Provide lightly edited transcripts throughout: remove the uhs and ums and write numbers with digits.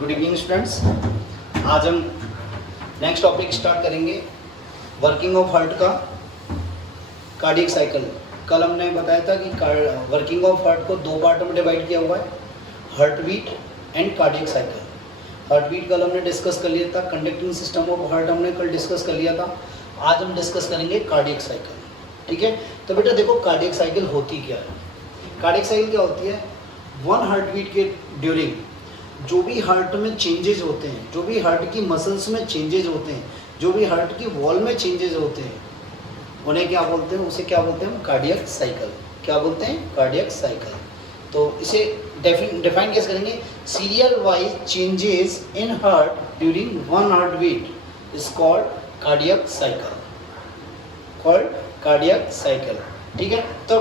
Good evening students. आज हम next topic start करेंगे वर्किंग ऑफ हार्ट का कार्डियक साइकिल। कल हमने बताया था कि वर्किंग ऑफ हार्ट को दो पार्ट में डिवाइड किया हुआ है, heart beat and cardiac cycle. Heart beat कल हमने डिस्कस कर लिया था, कंडक्टिंग सिस्टम ऑफ हार्ट हमने कल डिस्कस कर लिया था। आज हम डिस्कस करेंगे कार्डियक साइकिल। ठीक है, तो बेटा देखो कार्डियक साइकिल होती क्या है। कार्डियक साइकिल क्या होती है? वन हार्ट बीट के ड्यूरिंग जो भी हार्ट में चेंजेज होते हैं, जो भी हार्ट की मसल्स में चेंजेज होते हैं, जो भी हार्ट की वॉल में चेंजेज होते हैं, उन्हें क्या बोलते हैं? उसे क्या बोलते हैं? Cardiac cycle. क्या बोलते हैं? Cardiac cycle. तो इसे डिफाइन कैसे करेंगे? Serial wise changes in heart during one heart beat is called cardiac cycle, called cardiac cycle. ठीक है, तो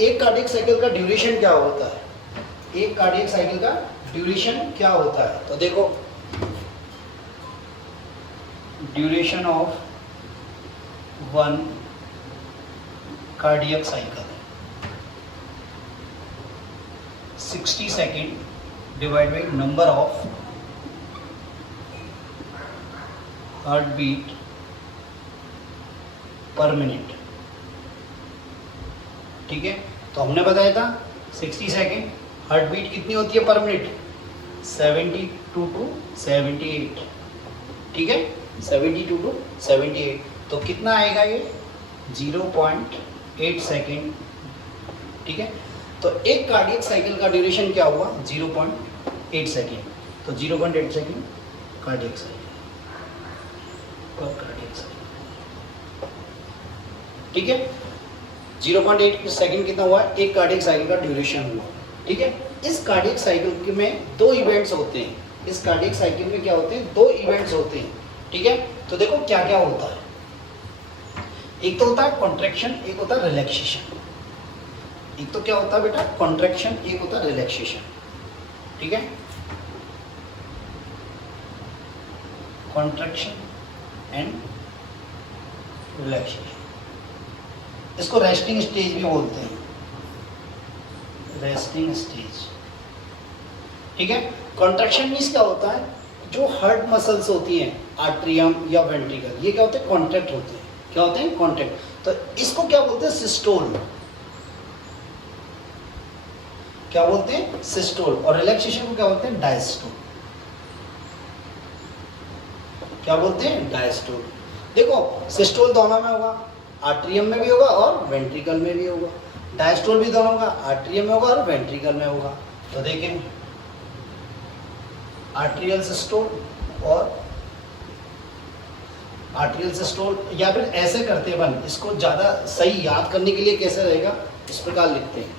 एक कार्डियक साइकिल का ड्यूरेशन क्या होता है? एक कार्डियक साइकिल का ड्यूरेशन क्या होता है? तो देखो, duration of one cardiac cycle 60 second divide by number of heart beat per minute. ठीक है, तो हमने बताया था 60 सेकेंड हार्ट बीट कितनी होती है पर मिनट? 72 टू 78। ठीक है, 72 टू 78। तो कितना आएगा ये? 0.8 सेकेंड। ठीक है, तो एक कार्डियक साइकिल का ड्यूरेशन क्या हुआ? 0.8 सेकेंड। तो 0.8 सेकेंड कार्डियक साइकिल पर कार्डियक साइकिल। ठीक है, 0.8 सेकेंड कितना हुआ? एक कार्डियक साइकिल का ड्यूरेशन हुआ। ठीक है, इस कार्डियक साइकिल में दो इवेंट्स होते हैं। इस कार्डियक साइकिल में क्या होते हैं? दो इवेंट्स होते हैं। ठीक है, तो देखो क्या क्या होता है। एक तो होता है कॉन्ट्रैक्शन, एक होता है रिलैक्सेशन। एक तो क्या होता है बेटा? कॉन्ट्रैक्शन, एक होता है रिलैक्सेशन। ठीक है, कॉन्ट्रैक्शन एंड रिलैक्सेशन। इसको रेस्टिंग स्टेज भी बोलते हैं, रेस्टिंग स्टेज। ठीक है, कॉन्ट्रैक्शन मीन्स क्या होता है? जो हार्ट मसल्स होती हैं, आर्ट्रियम या वेंट्रिकल, ये क्या होते हैं? कॉन्ट्रैक्ट होते हैं। क्या होते हैं? कॉन्ट्रैक्ट। तो इसको क्या बोलते हैं? सिस्टोल। क्या बोलते हैं? सिस्टोल। और रिलैक्सेशन को क्या बोलते हैं? डायस्टोल। क्या बोलते हैं? डायस्टोल। देखो, सिस्टोल दोनों में होगा, आर्ट्रियम में भी होगा और वेंट्रिकल में भी होगा। डायस्टोल भी दोनों होगा, आर्ट्रियम में होगा और वेंट्रिकल में होगा। तो देखें, आर्ट्रियल सिस्टोल और आर्ट्रियल सिस्टोल, या फिर ऐसे करते हैं अपन, इसको ज़्यादा सही याद करने के लिए कैसे रहेगा, इस प्रकार लिखते हैं।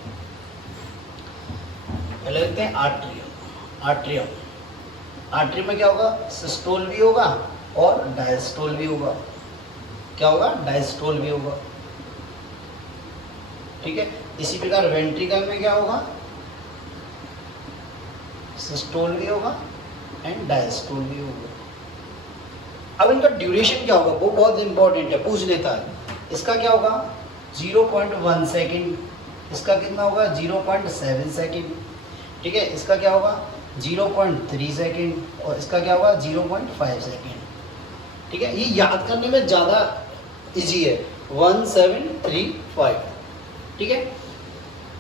पहले लिखते हैं आर्ट्रियल, आर्ट्रियम। आर्ट्रियम में क्या होगा? सिस्टोल भी होगा और डायस्टोल भी होगा। क्या होगा? डायस्टोल भी होगा। ठीक है, इसी प्रकार वेंट्रिकल में क्या होगा? सिस्टोल भी होगा एंड डायस्टोल भी होगा। अब इनका ड्यूरेशन क्या होगा? वो बहुत इंपॉर्टेंट है, पूछ लेता है। इसका क्या होगा? 0.1 सेकेंड। इसका कितना होगा? 0.7 सेकेंड। ठीक है, इसका क्या होगा? 0.3 सेकेंड। और इसका क्या होगा? 0.5 सेकेंड। ठीक है, ये याद करने में ज़्यादा इजी है, 1735। ठीक है,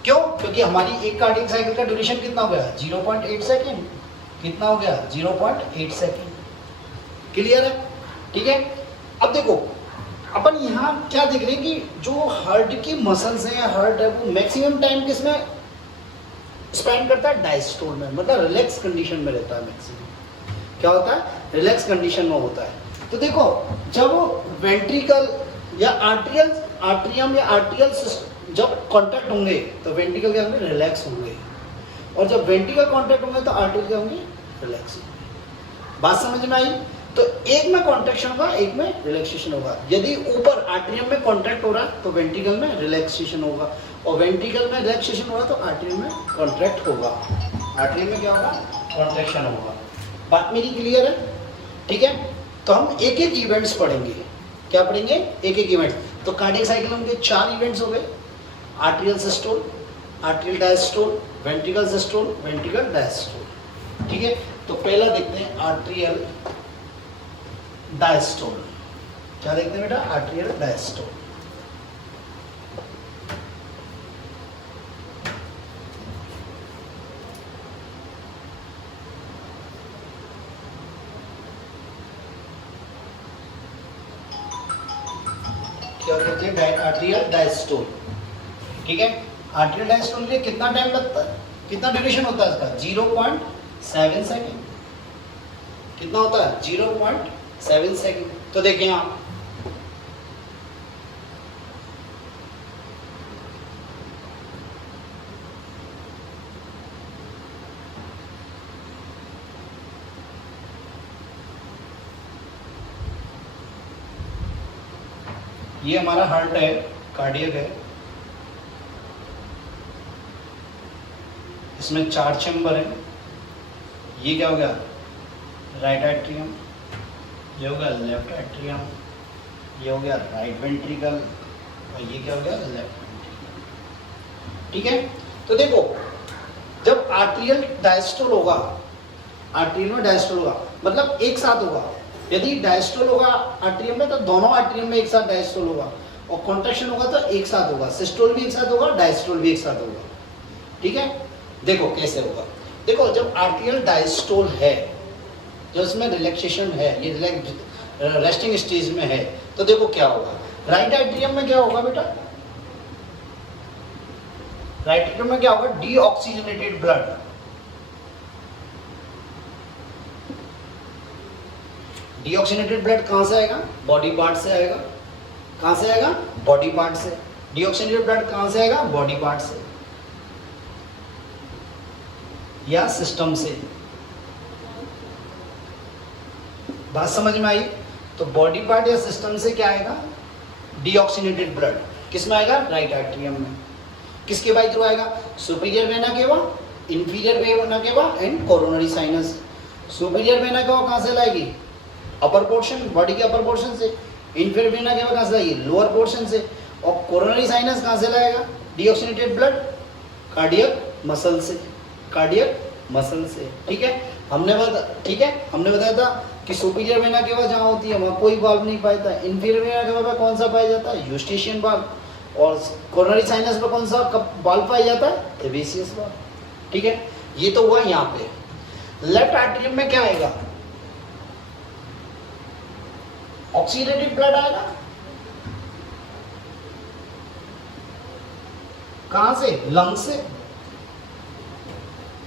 क्यों? क्योंकि हमारी एक कार्डियक साइकिल का ड्यूरेशन कितना हो गया? 0.8 सेकेंड। कितना हो गया? 0.8 सेकेंड। क्लियर है? ठीक है, अब देखो, अपन यहाँ क्या देख रहे हैं कि जो हार्ट की मसल्स हैं या हार्ट है, वो मैक्सिमम टाइम किसमें स्पेंड करता है? डायस्टोल में, मतलब रिलैक्स कंडीशन में रहता है मैक्सिमम। क्या होता है? रिलैक्स कंडीशन में होता है। तो देखो, जब वेंट्रिकल या आर्ट्रियम या आर्ट्रियल जब कॉन्टैक्ट होंगे तो वेंट्रिकल क्या होंगे? रिलैक्स होंगे। और जब वेंट्रिकल कॉन्टैक्ट होंगे तो आर्ट्रियल क्या होंगे? रिलैक्स होंगे। बात समझ में आई? तो एक में कॉन्ट्रैक्शन होगा, एक में रिलैक्सेशन होगा। यदि ऊपर आर्ट्रियम में कॉन्ट्रैक्ट हो रहा है तो वेंट्रिकल में रिलैक्सेशन होगा, और वेंट्रिकल में रिलैक्सेशन होगा तो आर्ट्रियम में कॉन्ट्रैक्ट होगा। आर्ट्रियम में क्या होगा? कॉन्ट्रैक्शन होगा। बात मेरी क्लियर है? ठीक है, तो हम एक एक इवेंट्स पढ़ेंगे। क्या पढ़ेंगे? एक एक इवेंट। तो कार्डियक साइकिल में 4 इवेंट्स हो गए, atrial systole, atrial diastole, ventricle systole, ventricle diastole. ठीक है, तो पहला देखते हैं आर्ट्रियल डायस्टोल। क्या देखते हैं बेटा? Atrial diastole. क्या कहते हैं? Atrial diastole. ठीक है, आर्ट्रियल डायस्टोल के लिए कितना टाइम लगता है, कितना ड्यूरेशन होता है इसका? 0.7 सेकेंड। कितना होता है? 0.7 सेकेंड। तो देखिए आप, ये हमारा हार्ट है, कार्डियक है, इसमें 4 चैम्बर है। ये क्या हो गया? राइट एट्रियम, ये हो गया लेफ्ट एट्रियम, ये हो गया राइट वेंट्रिकल, और ये क्या हो गया? Left ventricle. ठीक है, तो देखो जब आर्ट्रियल डायस्टोल होगा, आर्ट्रियल में डायस्टोल होगा मतलब एक साथ होगा। यदि डायस्टोल होगा आर्ट्रियम में तो दोनों आर्ट्रियम में एक साथ डायस्टोल होगा, और कॉन्ट्रैक्शन होगा तो एक साथ होगा। सिस्टोल भी एक साथ होगा, डायस्टोल भी एक साथ होगा। ठीक है, देखो कैसे होगा। देखो जब आर्ट्रियल डायस्टोल है, जो इसमें रिलैक्सेशन है, ये रेस्टिंग स्टेज में है, तो देखो क्या होगा। राइट एट्रियम में क्या होगा बेटा? राइट एट्रियम में क्या होगा? Deoxygenated blood. डीऑक्सीजनेटेड ब्लड कहां से आएगा? बॉडी पार्ट से आएगा। कहां से आएगा? बॉडी पार्ट से। डीऑक्सीजनेटेड ब्लड कहां से आएगा? बॉडी पार्ट से या सिस्टम से। बात समझ में आई? तो बॉडी पार्ट या सिस्टम से क्या आएगा? Deoxygenated blood. किस में आएगा? राइट एट्रियम में। किसके बाई थ्रू आएगा? Superior vena cava, inferior vena cava and coronary sinus. Superior vena cava कहां से लाएगी? अपर पोर्शन, बॉडी के अपर पोर्शन से। इंफीरियर वेना केवा कहां से लाएगी? लोअर पोर्शन से। और कोरोनरी साइनस कहां से लाएगा डीऑक्सीजनेटेड ब्लड? कार्डियक मसल से। कार्डियक मसल से। ठीक है, हमने बताया था कि सुपीरियर वेना केवा जहाँ होती है वहाँ कोई वाल्व नहीं पाता है। इंफीरियर वेना केवा पे कौन सा पाया जाता है? Eustachian valve. और कोरोनरी साइनस पे कौन सा वाल्व पाया जाता है? एबेसियस वाल्व। ठीक है, ये तो हुआ यहाँ पे। लेफ्ट एट्रियम में क्या आएगा? ऑक्सीडेटेड ब्लड आएगा। कहां से? लंग से।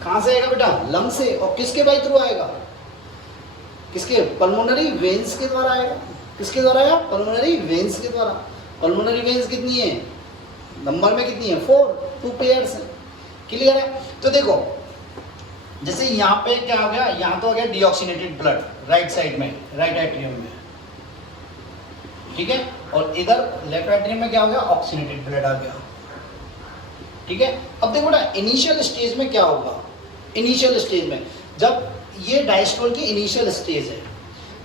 कहां से आएगा बेटा? लंग से। और किसके बाई थ्रू आएगा? किसके? पल्मोनरी वेन्स के द्वारा आएगा। किसके द्वारा आएगा? पल्मोनरी वेन्स के द्वारा। पल्मोनरी वेन्स कितनी है? नंबर में कितनी है? 4, 2 पेयर्स है। क्लियर है? तो देखो जैसे यहाँ पे क्या हो गया? यहाँ तो हो गया डीऑक्सीनेटेड ब्लड राइट साइड में, राइट एट्रियम में। ठीक है, और इधर लेफ्ट एट्रियम में क्या हो गया? ऑक्सीनेटेड ब्लड आ गया। ठीक है, अब देखो ना इनिशियल स्टेज में क्या होगा? इनिशियल स्टेज में जब ये डायस्टोल की इनिशियल स्टेज है,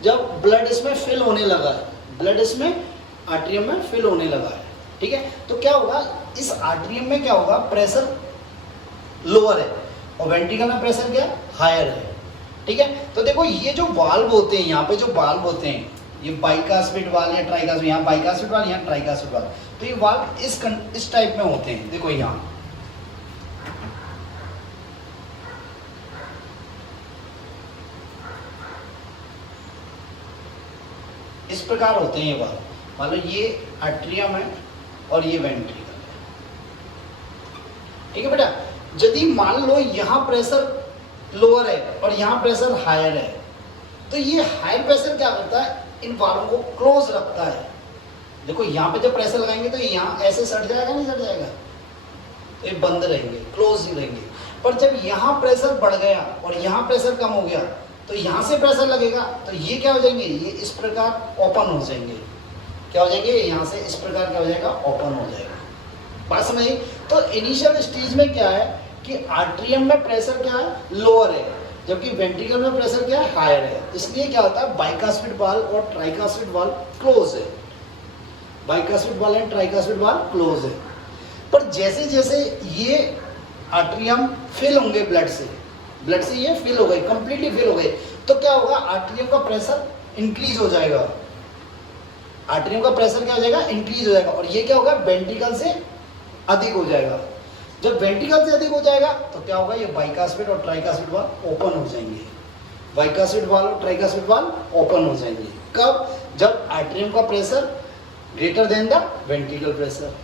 जब ब्लड इसमें फिल होने लगा है, ब्लड इसमें आर्ट्रियम में फिल होने लगा है। ठीक है, तो क्या होगा? इस आर्ट्रियम में क्या होगा? प्रेशर लोअर है और वेंट्रिकल में प्रेशर क्या? हायर है। ठीक है, तो देखो ये जो वाल्व होते हैं, यहाँ पे जो वाल्व होते हैं, ये बाइकास्पिड वाल्व या ट्राइकास्पिड, यहाँ बाइकास्पिड वाल्व, यहाँ ट्राइकास्पिड वाल्व। तो ये वाल्व इस टाइप में होते हैं। देखो यहाँ इस प्रकार होते हैं ये वाल्व। मान लो ये आर्ट्रियम है और ये वेंट्रिकल है। ठीक है बेटा, यदि मान लो यहाँ प्रेशर लोअर है और यहाँ प्रेशर हायर है, तो ये हायर प्रेशर क्या करता है? इन वाल्वों को क्लोज रखता है। देखो यहाँ पे जब प्रेशर लगाएंगे तो यहाँ ऐसे सट जाएगा, नहीं सट जाएगा? तो ये बंद रहेंगे, क्लोज ही रहेंगे। पर जब यहाँ प्रेशर बढ़ गया और यहाँ प्रेशर कम हो गया, तो यहाँ से प्रेशर लगेगा, तो ये क्या हो जाएंगे? ये इस प्रकार ओपन हो जाएंगे। क्या हो जाएंगे? यहाँ से इस प्रकार क्या हो जाएगा? ओपन हो जाएगा। बात समझिए? तो इनिशियल स्टेज में क्या है कि आर्ट्रियम में प्रेशर क्या है? लोअर है, जबकि वेंट्रिकल में प्रेशर क्या है? हायर है। इसलिए क्या होता है? बाइकास्पिड वाल्व और ट्राइकास्पिड वाल्व क्लोज है। Bicuspid valve and tricuspid valve close है। पर जैसे जैसे ये आर्ट्रियम फिल होंगे ब्लड से, ब्लड से ये फिल हो गए, कंप्लीटली फिल हो गए, तो क्या होगा, आर्टरियम का प्रेशर इंक्रीज हो जाएगा, आर्टरियम का प्रेशर क्या हो जाएगा, इंक्रीज हो जाएगा, और ये क्या होगा, वेंट्रिकल से अधिक हो जाएगा। जब वेंट्रिकल से अधिक हो जाएगा तो क्या होगा, ये बाइकास्पिड और ट्राइकास्पिड वाल्व ओपन हो जाएंगे, बाइकास्पिड वाल्व और ट्राइकास्पिड वाल्व ओपन हो जाएंगे। कब, जब आर्टरियम का pressure greater than the ventricle pressure,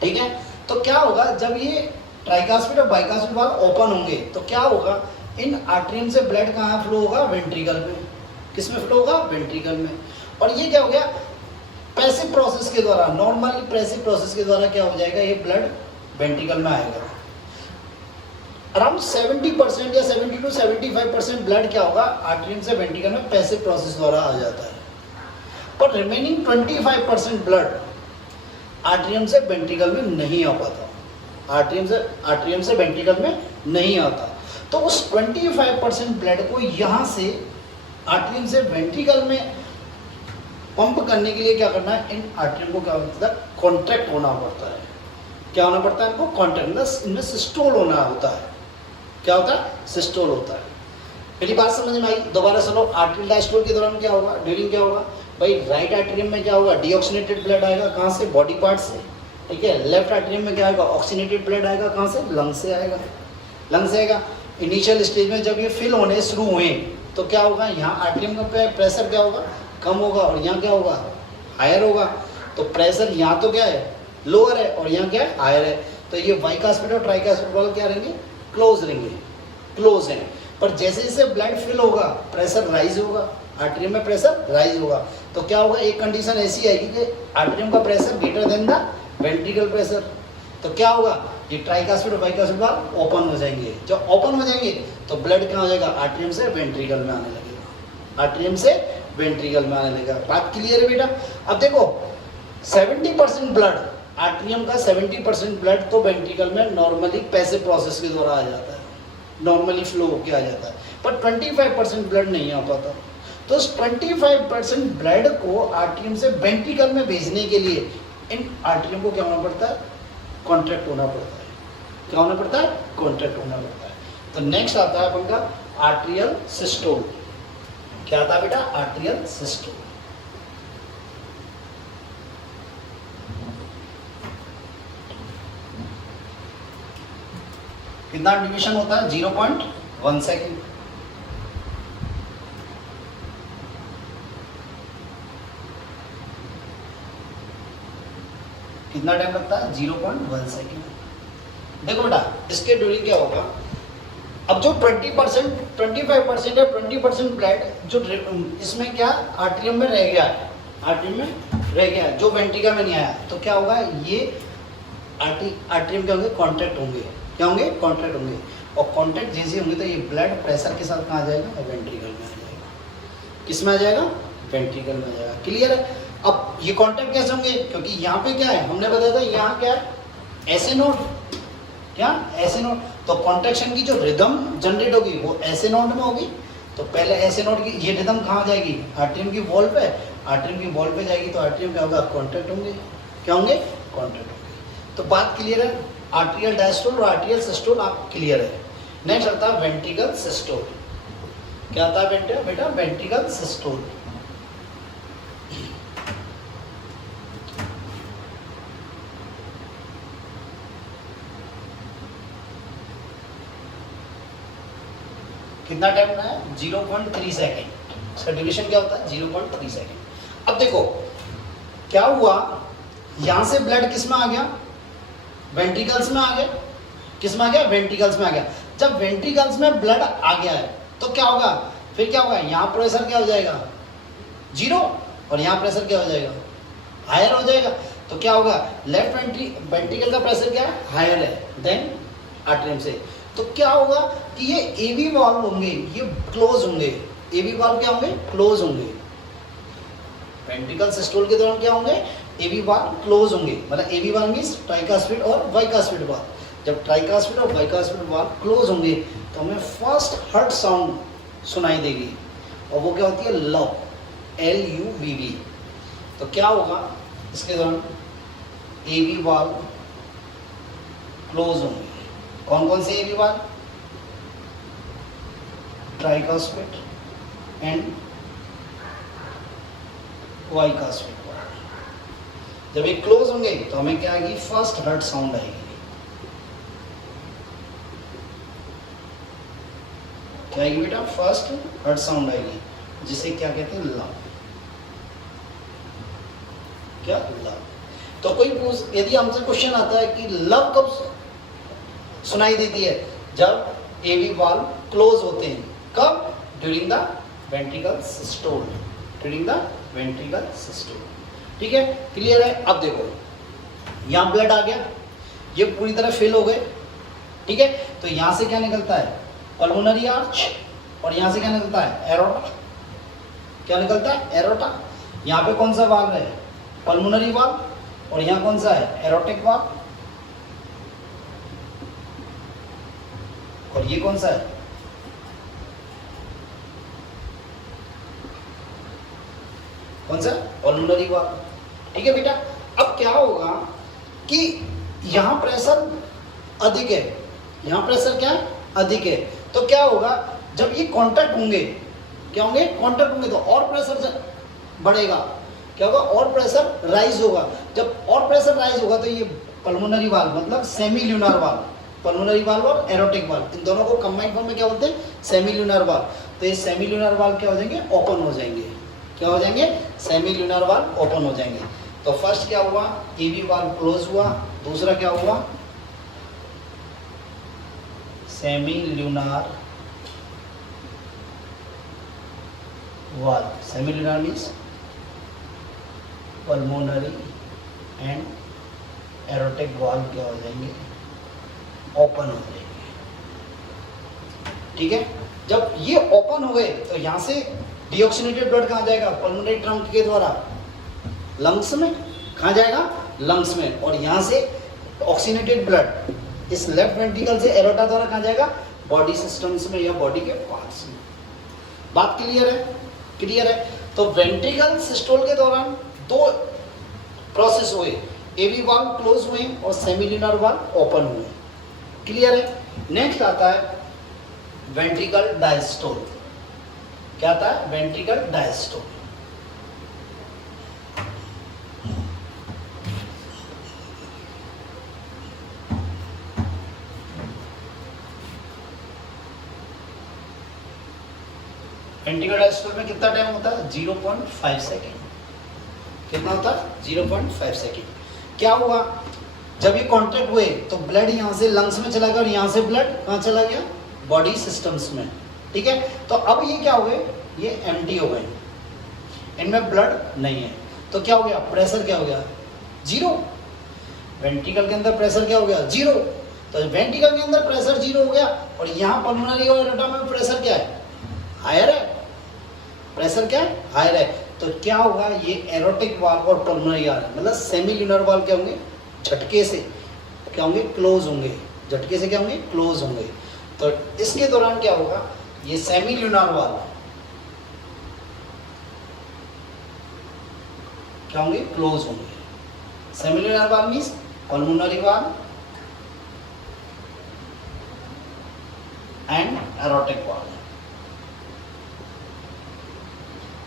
ठीक है। तो क्या होगा, जब ये ट्राइकास्पिड और बाइकास्पिड वाल्व ओपन होंगे तो क्या होगा, इन आर्टरियम से ब्लड कहाँ फ्लो होगा, वेंट्रिकल में। किस में फ्लो होगा, वेंट्रिकल में। और ये क्या हो गया, पैसिव प्रोसेस के द्वारा, नॉर्मली पैसिव प्रोसेस के द्वारा क्या हो जाएगा, ये ब्लड वेंट्रिकल में आएगा। अराउंड 70% या 70 to 75% ब्लड क्या होगा, आर्टरियम से वेंट्रिकल में पैसिव प्रोसेस द्वारा आ जाता है, पर रिमेनिंग 25% ब्लड आर्टरियम से वेंट्रिकल में नहीं आ पाता, आर्टरियम से वेंट्रिकल में नहीं आता। तो उस 25% ब्लड को यहाँ से आर्टरियम से वेंट्रिकल में पंप करने के लिए क्या करना है, इन आर्टरियम को क्या होता है, कॉन्ट्रैक्ट होना पड़ता है। क्या होना पड़ता है इनको, कॉन्ट्रैक्ट, इनमें सिस्टोल होना होता है। क्या होता है, सिस्टोल होता है। मेरी बात समझ में आई, दोबारा सुनो। आर्टरियल डायस्टोल के दौरान क्या होगा, ड्यूरिंग क्या होगा भाई, राइट आर्टरियम में क्या होगा, डीऑक्सीनेटेड ब्लड आएगा, कहाँ से, बॉडी पार्ट से, ठीक है। लेफ्ट आर्टरियम में क्या आएगा, ऑक्सीनेटेड ब्लड आएगा, कहाँ से, लंग से आएगा, लंग से आएगा। इनिशियल स्टेज में जब ये फिल होने शुरू हुए तो क्या होगा, यहाँ आर्टरियम का प्रेशर क्या होगा, कम होगा, और यहाँ क्या होगा, हायर होगा। तो प्रेशर यहाँ तो क्या है, लोअर है, और यहाँ क्या है, हायर है। तो ये बाइकास्पिड और ट्राइकास्पिड वाल्व क्या रहेंगे, क्लोज रहेंगे, क्लोज हैं। पर जैसे जैसे ब्लड फिल होगा प्रेशर राइज होगा, आर्टरियम में प्रेशर राइज होगा। तो क्या होगा, एक कंडीशन ऐसी आएगी कि आर्टरियम का pressure greater than the ventricle pressure. तो क्या होगा, ये ट्राइकास्पिड और बाइकास्पिड वाल्व ओपन हो जाएंगे। जब ओपन हो जाएंगे तो ब्लड क्या हो जाएगा, आर्टरियम से वेंट्रिकल में आने लगेगा, आर्टरियम से वेंट्रिकल में आने लगेगा। बात क्लियर है बेटा। अब देखो 70% ब्लड आर्टरियम का, 70% ब्लड तो वेंट्रिकल में नॉर्मली पैसिव प्रोसेस के द्वारा आ जाता है, नॉर्मली फ्लो होकर आ जाता है, पर 25% ब्लड नहीं आ पाता। तो उस 25% ब्लड को आर्टरियम से वेंट्रिकल में भेजने के लिए इन आर्टरियम को क्या होना पड़ता है, कॉन्ट्रैक्ट होना पड़ता है। क्या होना पड़ता है, कॉन्ट्रैक्ट होना पड़ता है। तो नेक्स्ट आता है अपन का आर्टरियल सिस्टोल। क्या आता है बेटा, आर्टरियल सिस्टोल। कितना डिवीजन होता है, 0.1 सेकेंड। कितना टाइम लगता है, 0.1 सेकेंड। देखो बेटा, इसके ड्यूरिंग क्या होगा, अब जो 20%, 25% या 20% ब्लड जो इसमें क्या आर्टरियम में रह गया है, आर्टरियम में रह गया है, जो वेंट्रिकल में नहीं आया, तो क्या होगा, ये आर्टरियम क्या होंगे, कॉन्ट्रैक्ट होंगे। क्या होंगे, कॉन्ट्रैक्ट होंगे। और कॉन्ट्रैक्ट जैसे होंगे तो ये ब्लड प्रेशर के साथ कहाँ आ जाएगा, वेंट्रिकल में आ जाएगा। किस में आ जाएगा, वेंट्रिकल में आ जाएगा। क्लियर है। अब ये कॉन्ट्रैक्ट कैसे होंगे, क्योंकि यहाँ पे क्या है, हमने बताया था यहाँ क्या है, ऐसे नोड, क्या ऐसे नोड। तो कॉन्ट्रैक्शन की जो रिदम जनरेट होगी वो ऐसे नोड में होगी। तो पहले ऐसे नोड की ये रिदम कहाँ जाएगी, आर्टरियम की वॉल पे, आर्टरियम की वॉल पे जाएगी, तो आर्टरियम क्या होगा, कॉन्ट्रैक्ट होंगे। क्या होंगे, कॉन्ट्रैक्ट होंगे। तो बात क्लियर है, आर्टरियल डायस्टोल और आर्टरियल सिस्टोल आप क्लियर है। नेक्स्ट आता है वेंट्रिकल सिस्टोल। क्या आता है बेटा, वेंट्रिकल सिस्टोल। कितना टाइम है, 0.3 सेकेंड। इसका ड्यूरेशन क्या होता है, 0.3 सेकेंड। अब देखो क्या हुआ, यहां से ब्लड किस में आ गया, वेंट्रिकल्स में आ गया। किस में आ गया, वेंट्रिकल्स में आ गया। जब वेंट्रिकल्स में ब्लड आ गया है तो क्या होगा, फिर क्या होगा, यहाँ प्रेशर क्या हो जाएगा, 0, और यहाँ प्रेशर क्या हो जाएगा, हायर हो जाएगा। तो क्या होगा, लेफ्ट वेंट्रिकल का प्रेशर क्या है, हायर है देन आर्टरियम से। तो क्या होगा कि ये एवी वाल्व होंगे, ये क्लोज होंगे। एवी वाल्व क्या होंगे, क्लोज होंगे। वेंट्रिकल सिस्टोल के दौरान क्या होंगे, एवी वाल्व क्लोज होंगे। मतलब एवी वाल्व मींस ट्राइकास्पिड और बाइकास्पिड वाल्व। जब ट्राइकास्पिड और बाइकास्पिड वाल्व क्लोज होंगे तो हमें फर्स्ट हर्ट साउंड सुनाई देगी, और वो क्या होती है, लव, LUVV। तो क्या होगा इसके दौरान, एवी वाल्व क्लोज होंगे। कौन कौन से एवी वाल्व, ट्राइकास्पिड एंड बाइकास्पिड। जब ये क्लोज होंगे तो हमें क्या आएगी, फर्स्ट हर्ट साउंड आएगी। क्या आएगी बेटा, फर्स्ट हर्ट साउंड आएगी, जिसे क्या कहते हैं, लव। क्या, लव। तो कोई पूछ, यदि हमसे क्वेश्चन आता है कि लव कब सुनाई देती है, जब एवी वाल्व क्लोज होते हैं। कब, during the ventricle systole, during the ventricle systole. ठीक है, क्लियर है। अब देखो यहाँ ब्लड आ गया, ये पूरी तरह फिल हो गए। ठीक है, तो यहाँ से क्या निकलता है, पल्मोनरी आर्च, और यहाँ से क्या निकलता है, एरोटा। क्या निकलता है, एरोटा। यहाँ पे कौन सा वाल्व है, पल्मोनरी वाल्व, और यहाँ कौन सा है, एरोटिक वाल्व, और ये कौन सा है, कौन सा, पल्मोनरी वाल्व। ठीक है बेटा। अब क्या होगा कि यहाँ प्रेशर अधिक है, यहाँ प्रेशर क्या है, अधिक है। तो क्या होगा, जब ये कांटेक्ट होंगे, क्या होंगे, कांटेक्ट होंगे, तो और प्रेशर बढ़ेगा। क्या होगा, और प्रेशर राइज होगा। जब और प्रेशर राइज होगा तो ये पल्मोनरी वाल्व, मतलब semi lunar valve, pulmonary valve और एरोटिक वाल्व, इन दोनों को कंबाइंड फॉर्म में क्या बोलते हैं, सेमी ल्यूनर वाल्व। तो ये सेमी ल्यूनर वाल्व क्या हो जाएंगे, ओपन हो जाएंगे। क्या हो जाएंगे, सेमी ल्यूनर वाल्व ओपन हो जाएंगे। तो फर्स्ट क्या हुआ, एवी वाल्व क्लोज हुआ। दूसरा क्या हुआ, semi lunar valve, semi lunar means pulmonary and aortic valve क्या हो जाएंगे, ओपन हो जाएंगे। ठीक है, जब ये ओपन हो गए तो यहां से डीऑक्सीनेटेड ब्लड कहाँ जाएगा, पल्मोनरी ट्रंक के द्वारा लंग्स में। कहाँ जाएगा, लंग्स में। और यहाँ से ऑक्सीनेटेड ब्लड इस लेफ्ट वेंट्रिकल से एरोटा द्वारा कहाँ जाएगा, बॉडी सिस्टम्स में या बॉडी के पार्ट्स में। बात क्लियर है, क्लियर है। तो वेंट्रिकल सिस्टोल के दौरान दो प्रोसेस हुए, एवी वाल्व क्लोज हुए और सेमील्यूनर वाल्व ओपन हुए। क्लियर है। नेक्स्ट आता है वेंट्रिकल डायस्टोल। क्या आता है, वेंट्रिकल डायस्टोल। वेंट्रिकल डायस्टोल में कितना टाइम होता है, 0.5 सेकेंड। कितना होता है, 0.5 सेकेंड। क्या हुआ, जब ये कॉन्ट्रैक्ट हुए तो ब्लड यहाँ से लंग्स में चला गया और यहाँ से ब्लड कहाँ चला गया, बॉडी सिस्टम्स में। ठीक है, तो अब ये क्या हुए, ये एम्प्टी हो गए, इनमें ब्लड नहीं है। तो क्या हो गया, प्रेशर क्या हो गया, 0। वेंट्रिकल के अंदर प्रेशर क्या हो गया, 0। तो वेंट्रिकल के अंदर प्रेशर 0 हो गया और यहाँ पल्मोनरी और एरोटा में प्रेशर क्या है, हायर है। प्रेशर क्या है, हायर है। तो क्या होगा, ये एरोटिक वाल्व और पल्मोनरी वाल्व मतलब सेमी ल्यूनर वाल्व क्या होंगे, झटके से क्या होंगे, क्लोज होंगे। झटके से क्या होंगे, क्लोज होंगे। तो इसके दौरान क्या होगा, ये सेमी ल्यूनर वाल्व क्या होंगे, क्लोज होंगे। Semi lunar valve means pulmonary valve and aortic valve.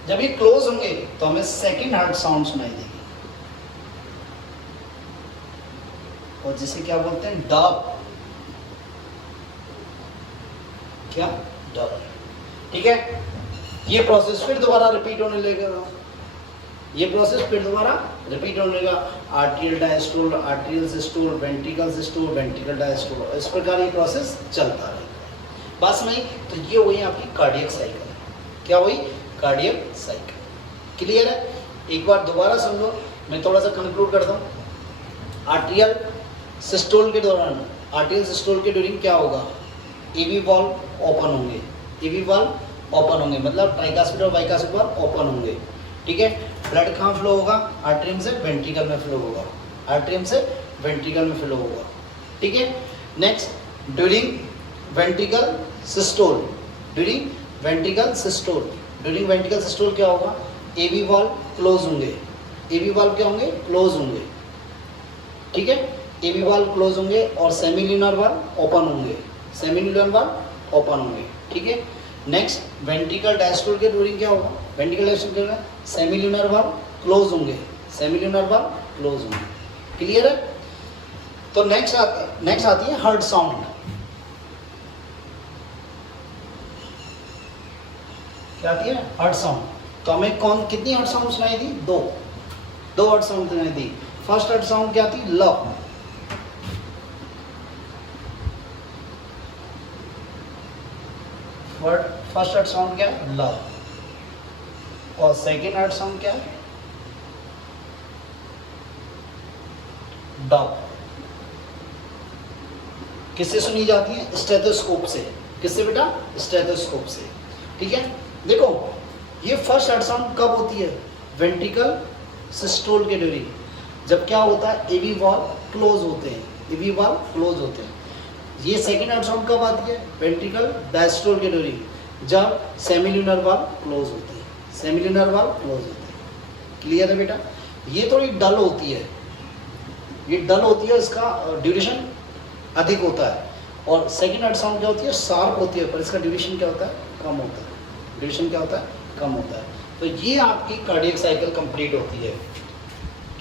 जब ये क्लोज होंगे तो हमें सेकंड हार्ट साउंड सुनाई देगी, और जिसे क्या बोलते हैं, डब। क्या, डब। ठीक है, ये प्रोसेस फिर दोबारा रिपीट होने लगेगा। ये प्रोसेस फिर दोबारा रिपीट होने लगा। आर्टियल diastole, आर्टियल systole, ventricle systole, ventricle diastole, इस प्रकार ये प्रोसेस चलता रहेगा। बस नहीं, तो ये हुई आपकी कार्डियक साइकिल। क्या हुई, कार्डियक साइकिल। क्लियर है। एक बार दोबारा समझो, मैं थोड़ा सा कंक्लूड करता हूँ। आर्टियल सिस्टोल के दौरान, आर्टियल सिस्टोल के ड्यूरिंग क्या होगा, एवी वाल्व ओपन होंगे। एवी वाल्व ओपन होंगे मतलब ट्राइकास्पिड और बाइकास्पिड वाल्व ओपन होंगे। ठीक है, ब्लड कहाँ फ्लो होगा, आर्टरियम से वेंट्रिकल में फ्लो होगा, आर्टरियम से वेंट्रिकल में फ्लो होगा। ठीक है, next during ventricle systole, during ventricle systole, during ventricle systole क्या होगा, एवी वाल्व क्लोज होंगे। एवी वाल्व क्या होंगे, क्लोज होंगे। ठीक है, एवी वाल्व क्लोज होंगे और सेमी ल्यूनर वाल्व ओपन होंगे। सेमी ल्यूनर वाल्व ओपन होंगे। ठीक है, नेक्स्ट वेंट्रिकल डायस्टोल के ड्यूरिंग क्या होगा, वेंट्रिकल डायस्टोल के सेमिल्यूनर वाल्व क्लोज होंगे, सेमिल्यूनर वाल्व क्लोज होंगे, क्लियर है। तो नेक्स्ट आती है हार्ट साउंड। क्या आती है, हार्ट साउंड। तो हमें कितनी हार्ट साउंड सुनाई दी, दो हार्ट साउंड सुनाई दी। फर्स्ट हार्ट साउंड क्या थी, लव, फर्स्ट हार्ट साउंड क्या है, लव। और सेकेंड हार्ट साउंड क्या है, डव। किससे सुनी जाती है, स्टेथोस्कोप से। किससे बेटा, स्टेथोस्कोप से, ठीक है। देखो ये फर्स्ट हार्ट साउंड कब होती है, वेंट्रिकल सिस्टोल के ड्यूरिंग, जब क्या होता है, एवी वाल्व क्लोज होते हैं, एवी वाल्व क्लोज होते हैं। ये सेकेंड हार्ट साउंड कब आती है, वेंट्रिकल डायस्टोल के ड्यूरिंग, जब सेमिल्यूनर वाल्व क्लोज होती है, सेमिल्यूनर वाल्व क्लोज होती है, क्लियर है बेटा। ये थोड़ी डल होती है, ये डल होती है, इसका ड्यूरेशन अधिक होता है। और सेकेंड हार्ट साउंड क्या होती है, शार्प होती है, पर इसका ड्यूरेशन क्या होता है, कम होता है, ड्यूरेशन क्या होता है, कम होता है। तो ये आपकी कार्डियक साइकिल कंप्लीट होती है।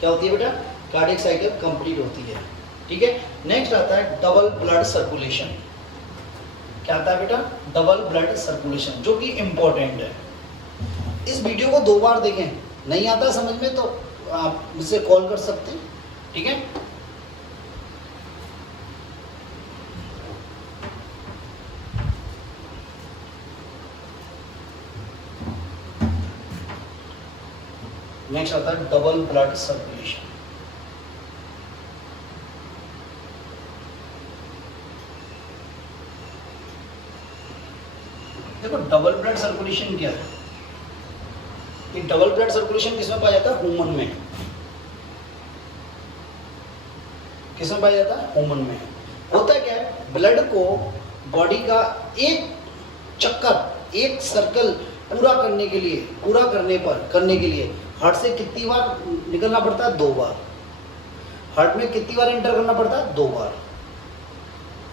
क्या होती है बेटा, कार्डियक साइकिल कंप्लीट होती है, ठीक है। नेक्स्ट आता है डबल ब्लड सर्कुलेशन। क्या आता है बेटा, डबल ब्लड सर्कुलेशन, जो कि इंपॉर्टेंट है। इस वीडियो को 2 बार देखें, नहीं आता समझ में तो आप मुझसे कॉल कर सकते हैं, ठीक है। नेक्स्ट आता है डबल ब्लड सर्कुलेशन। देखो डबल ब्लड सर्कुलेशन क्या है, ये डबल ब्लड सर्कुलेशन किसमें पाया जाता है, ह्यूमन में। किसमें पाया जाता है, ह्यूमन में। होता क्या है, ब्लड को बॉडी का एक चक्कर, एक सर्कल पूरा करने के लिए हार्ट से कितनी बार निकलना पड़ता है, 2 बार। हार्ट में कितनी बार एंटर करना पड़ता है, 2 बार।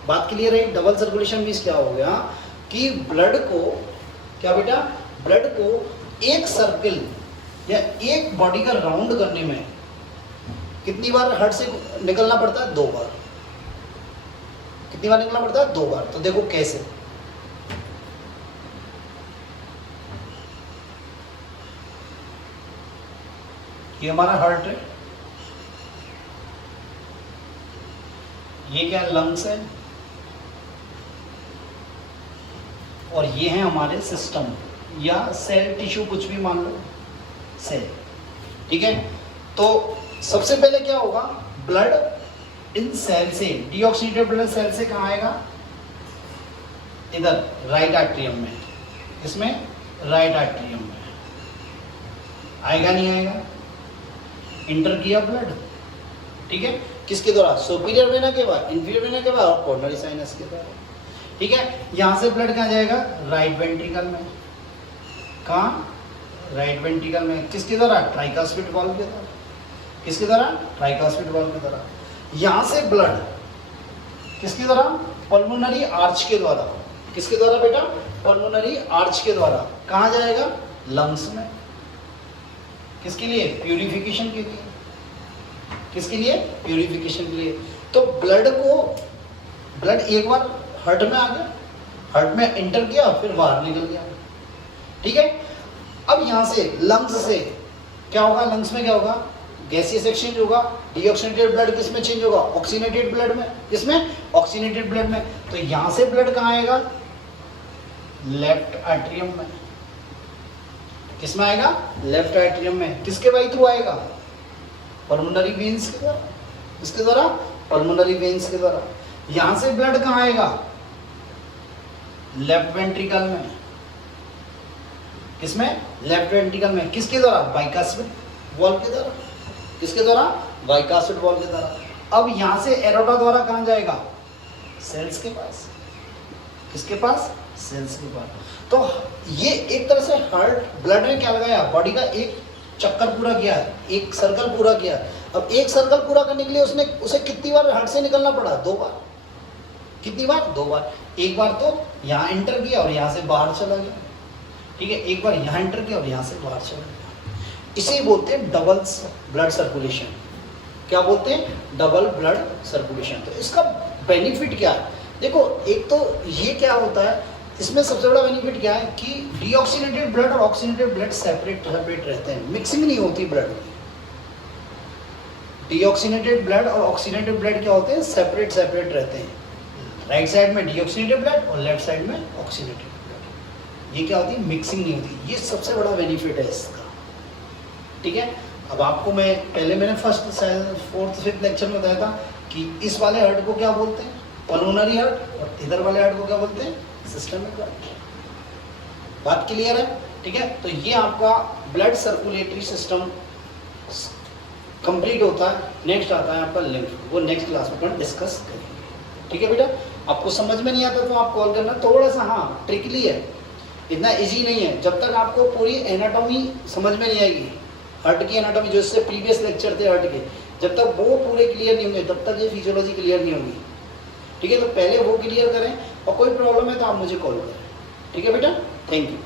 बात क्लियर है। डबल सर्कुलेशन मींस क्या हो गया कि ब्लड को, क्या बेटा, ब्लड को एक सर्कल या एक बॉडी का राउंड करने में कितनी बार हार्ट से निकलना पड़ता है, 2 बार। कितनी बार निकलना पड़ता है, 2 बार। तो देखो कैसे, ये हमारा हार्ट है, ये क्या लंग्स है, और ये है हमारे सिस्टम या सेल टिश्यू, कुछ भी मान लो, सेल, ठीक है। तो सबसे पहले क्या होगा, ब्लड इन सेल से, डीऑक्सीडेटेड ब्लड सेल से कहाँ आएगा, इधर राइट आर्टरियम में। इसमें राइट आर्टरियम में आएगा, नहीं आएगा, इंटर किया ब्लड, ठीक है। किसके द्वारा, सुपीरियर वेना के बाद, इंफीरियर वेना के बाद, और कोरोनरी साइनस के द्वारा, ठीक है। यहां से ब्लड कहाँ जाएगा, राइट वेंट्रिकल में। कहाँ, राइट वेंट्रिकल में। किसके द्वारा, ट्राइकास्पिड वाल्व के द्वारा। किसके द्वारा, ट्राइकास्पिड वाल्व के द्वारा। यहां से ब्लड किसके द्वारा, पल्मोनरी आर्च के द्वारा। किसके द्वारा बेटा, पल्मोनरी आर्च के द्वारा कहाँ जाएगा, लंग्स में। किसके लिए, प्यूरिफिकेशन के लिए। किसके लिए, प्यूरिफिकेशन के लिए। तो ब्लड एक बार हार्ट में आ गया, हार्ट में इंटर किया, फिर बाहर निकल गया, ठीक है। अब यहां से लंग्स से क्या होगा, लंग्स में क्या होगा, गैसियस एक्सचेंज होगा। डीऑक्सीनेटेड ब्लड किस में चेंज होगा, ऑक्सीनेटेड ब्लड में। किसमें, ऑक्सीनेटेड ब्लड में। तो यहां से ब्लड कहाँ आएगा, लेफ्ट आर्टरियम में। किसमें आएगा, लेफ्ट आर्टरियम में। किसके बाई थ्रू आएगा, पल्मोनरी वेन्स के द्वारा। किसके द्वारा, पल्मोनरी वेन्स के द्वारा। यहां से ब्लड कहाँ आएगा, लेफ्ट वेंट्रिकल में। किसमें, लेफ्ट वेंट्रिकल में। किसके द्वारा, बाइकास्पिड वॉल्व के द्वारा। किसके द्वारा, बाइकास्पिड वॉल्व के द्वारा। अब यहां से एरोटा द्वारा कहाँ जाएगा, सेल्स के पास। किसके पास, सेल्स के पास। तो ये एक तरह से हार्ट ब्लड में क्या लगाया, बॉडी का एक चक्कर पूरा किया, एक सर्कल पूरा किया। अब एक सर्कल पूरा करने के लिए उसे कितनी बार हार्ट से निकलना पड़ा, 2 बार। कितनी बार, 2 बार। एक बार तो यहाँ एंटर किया और यहाँ से बाहर चला गया, ठीक है, एक बार यहाँ एंटर किया और यहाँ से बाहर चला गया। इसे बोलते हैं डबल ब्लड सर्कुलेशन। क्या बोलते हैं? Double blood circulation. तो इसका बेनिफिट क्या है? देखो, एक तो ये क्या होता है, इसमें सबसे बड़ा बेनिफिट क्या है कि डीऑक्सीनेटेड ब्लड और ऑक्सीनेटेड ब्लड सेपरेट रहते हैं, मिक्सिंग नहीं होती ब्लड में। डीऑक्सीनेटेड ब्लड और ऑक्सीनेटेड ब्लड क्या होते हैं? सेपरेट रहते हैं। राइट साइड में डीऑक्सीनेटेड ब्लड और लेफ्ट साइड में ऑक्सीनेटेड ब्लड। ये क्या होती है? मिक्सिंग नहीं होती। ये सबसे बड़ा बेनिफिट है इसका, ठीक है। अब आपको मैंने फर्स्ट फोर्थ फिफ्थ लेक्चर में बताया था कि इस वाले हार्ट को क्या बोलते हैं? Pulmonary heart. और इधर वाले हार्ट को क्या बोलते हैं? Systemic heart. बात क्लियर है? ठीक है। तो ये आपका ब्लड सर्कुलेटरी सिस्टम कंप्लीट होता है। नेक्स्ट आता है आपका लिम्फ, वो नेक्स्ट क्लास में अपन डिस्कस करेंगे, ठीक है बेटा। आपको समझ में नहीं आता तो आप कॉल करना। थोड़ा सा हाँ ट्रिकली है, इतना इजी नहीं है। जब तक आपको पूरी एनाटॉमी समझ में नहीं आएगी, हार्ट की एनाटॉमी जो इससे प्रीवियस लेक्चर थे हार्ट के, जब तक वो पूरे क्लियर नहीं होंगे तब तक ये फिजियोलॉजी क्लियर नहीं होगी, ठीक है। तो पहले वो क्लियर करें और कोई प्रॉब्लम है तो आप मुझे कॉल करें, ठीक है बेटा। Thank you.